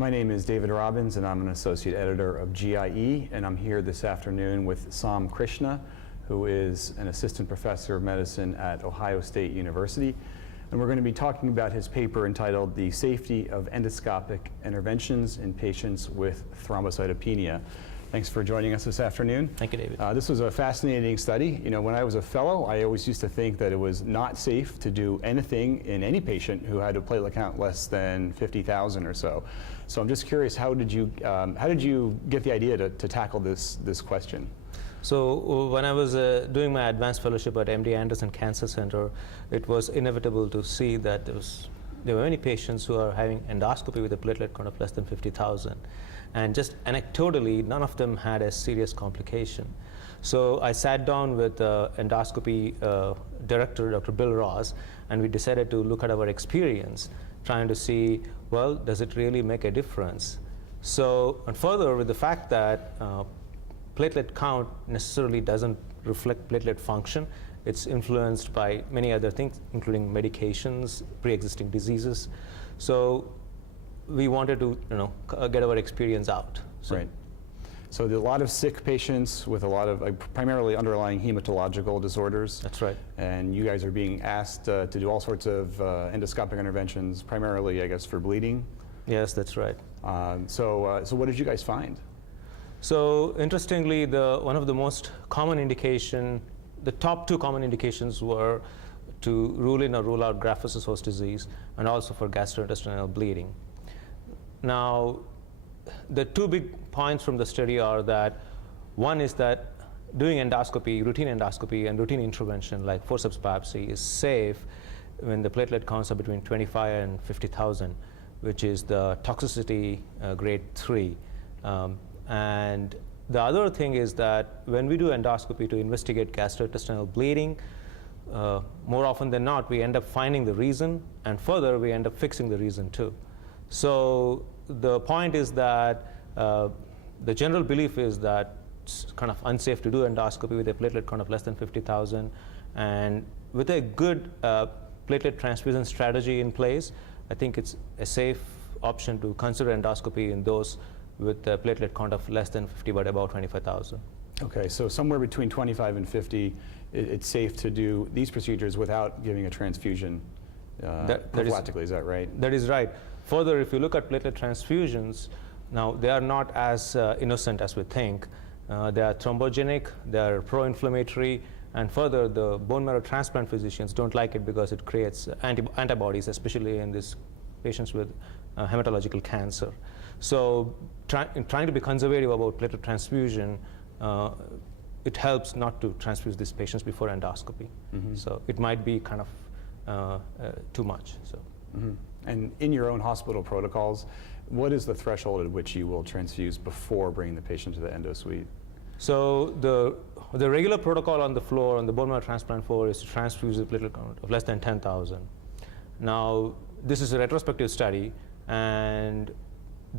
My name is David Robbins, and I'm an associate editor of GIE, and I'm here this afternoon with Som Krishna, who is an assistant professor of medicine at Ohio State University. And we're going to be talking about his paper entitled "The Safety of Endoscopic Interventions in Patients with Thrombocytopenia." Thanks for joining us this afternoon. Thank you, David. This was a fascinating study. You know, when I was a fellow, I always used to think that it was not safe to do anything in any patient who had a platelet count less than 50,000 or so. So I'm just curious, how did you get the idea to tackle this question? So when I was doing my advanced fellowship at MD Anderson Cancer Center, it was inevitable to see that there were many patients who are having endoscopy with a platelet count of less than 50,000. And just anecdotally, none of them had a serious complication. So I sat down with endoscopy director, Dr. Bill Ross, and we decided to look at our experience, trying to see, well, does it really make a difference? So, and further, with the fact that platelet count necessarily doesn't reflect platelet function, it's influenced by many other things, including medications, pre-existing diseases. So we wanted to, get our experience out. So. Right. So there are a lot of sick patients with a lot of primarily underlying hematological disorders. That's right. And you guys are being asked to do all sorts of endoscopic interventions, primarily, I guess, for bleeding. Yes, that's right. So what did you guys find? So interestingly, one of the most common indication, the top two common indications were to rule in or rule out graft-versus-host disease, and also for gastrointestinal bleeding. Now, the two big points from the study are that one is that doing endoscopy, routine endoscopy and routine intervention like forceps biopsy is safe when the platelet counts are between 25 and 50,000, which is the toxicity grade 3. And the other thing is that when we do endoscopy to investigate gastrointestinal bleeding, more often than not, we end up finding the reason, and further, we end up fixing the reason too. So the point is that the general belief is that it's kind of unsafe to do endoscopy with a platelet count of less than 50,000, and with a good platelet transfusion strategy in place, I think it's a safe option to consider endoscopy in those with a platelet count of less than 50 but about 25,000. Okay, so somewhere between 25 and 50, it's safe to do these procedures without giving a transfusion prophylactically, is that right? That is right. Further, if you look at platelet transfusions, now they are not as innocent as we think. They are thrombogenic, they are pro-inflammatory, and further, the bone marrow transplant physicians don't like it because it creates antibodies, especially in these patients with hematological cancer. So trying to be conservative about platelet transfusion, it helps not to transfuse these patients before endoscopy. Mm-hmm. So it might be kind of too much. So. Mm-hmm. And in your own hospital protocols, what is the threshold at which you will transfuse before bringing the patient to the endo suite? So the regular protocol on the floor, on the bone marrow transplant floor, is to transfuse a platelet count of less than 10,000. Now, this is a retrospective study, and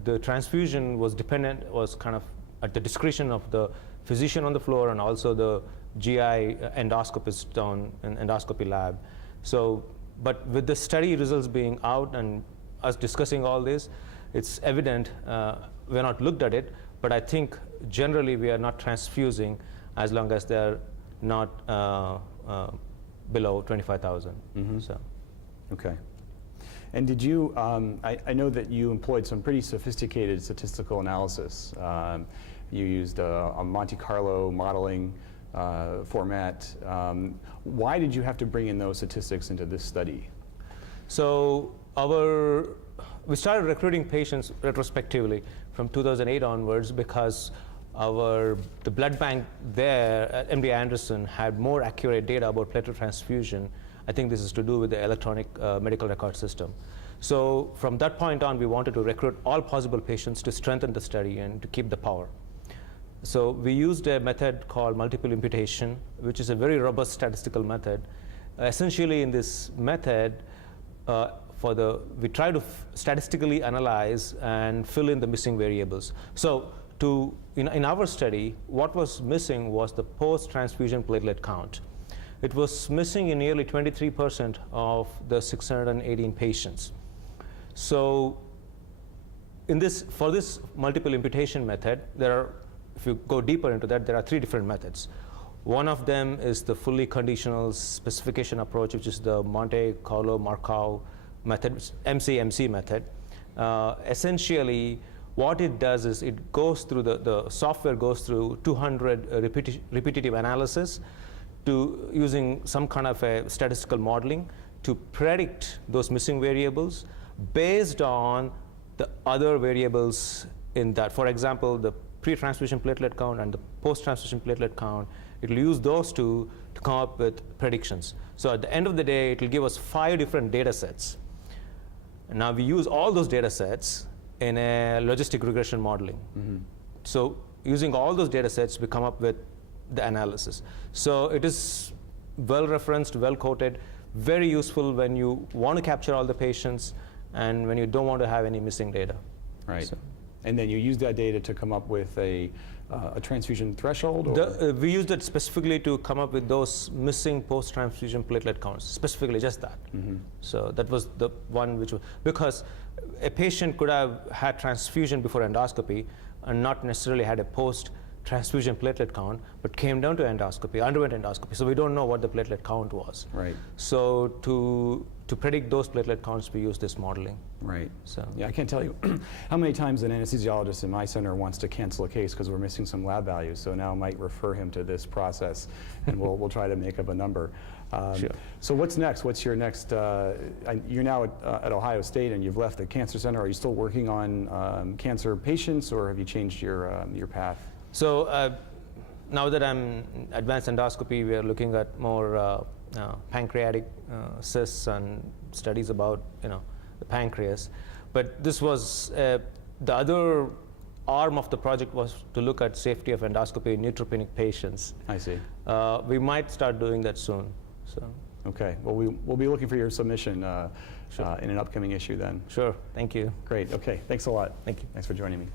the transfusion was kind of at the discretion of the physician on the floor and also the GI endoscopist down in endoscopy lab. So, but with the study results being out and us discussing all this, it's evident we're not looked at it, but I think generally we are not transfusing as long as they're not below 25,000. Mm-hmm. So. Okay. And did you, I know that you employed some pretty sophisticated statistical analysis. You used a Monte Carlo modeling format. Why did you have to bring in those statistics into this study? So we started recruiting patients retrospectively from 2008 onwards because the blood bank there at MD Anderson had more accurate data about platelet transfusion. I think this is to do with the electronic medical record system. So from that point on, we wanted to recruit all possible patients to strengthen the study and to keep the power. So we used a method called multiple imputation, which is a very robust statistical method. Essentially, in this method, we try to statistically analyze and fill in the missing variables. So in our study, what was missing was the post-transfusion platelet count. It was missing in nearly 23% of the 618 patients. So for this multiple imputation method, if you go deeper into that, there are 3 different methods. One of them is the fully conditional specification approach, which is the Monte Carlo Markov method, MCMC method. Essentially, what it does is it goes through the software goes through 200 repetitive analysis using some kind of a statistical modeling to predict those missing variables based on the other variables in that. For example, the pre-transfusion platelet count and the post-transfusion platelet count, it will use those two to come up with predictions. So at the end of the day, it will give us 5 different data sets. And now we use all those data sets in a logistic regression modeling. So using all those data sets, we come up with the analysis. So it is well referenced, well quoted, very useful when you want to capture all the patients and when you don't want to have any missing data. Right. So. And then you use that data to come up with a transfusion threshold? Or? We used it specifically to come up with those missing post-transfusion platelet counts, specifically just that. So that was the one which was, because a patient could have had transfusion before endoscopy and not necessarily had a post-transfusion platelet count, but came down to endoscopy, underwent endoscopy. So we don't know what the platelet count was. Right. So to predict those platelet counts, we use this modeling. Right. So yeah, I can't tell you how many times an anesthesiologist in my center wants to cancel a case because we're missing some lab values. So now I might refer him to this process, and we'll try to make up a number. Sure. So what's next? What's your next? You're now at Ohio State, and you've left the cancer center. Are you still working on cancer patients, or have you changed your path? So now that I'm advanced endoscopy, we are looking at more pancreatic cysts and studies about the pancreas. But this was the other arm of the project was to look at safety of endoscopy in neutropenic patients. I see. We might start doing that soon. So. Okay. Well, we'll be looking for your submission Sure. in an upcoming issue then. Sure. Thank you. Great. Okay. Thanks a lot. Thank you. Thanks for joining me.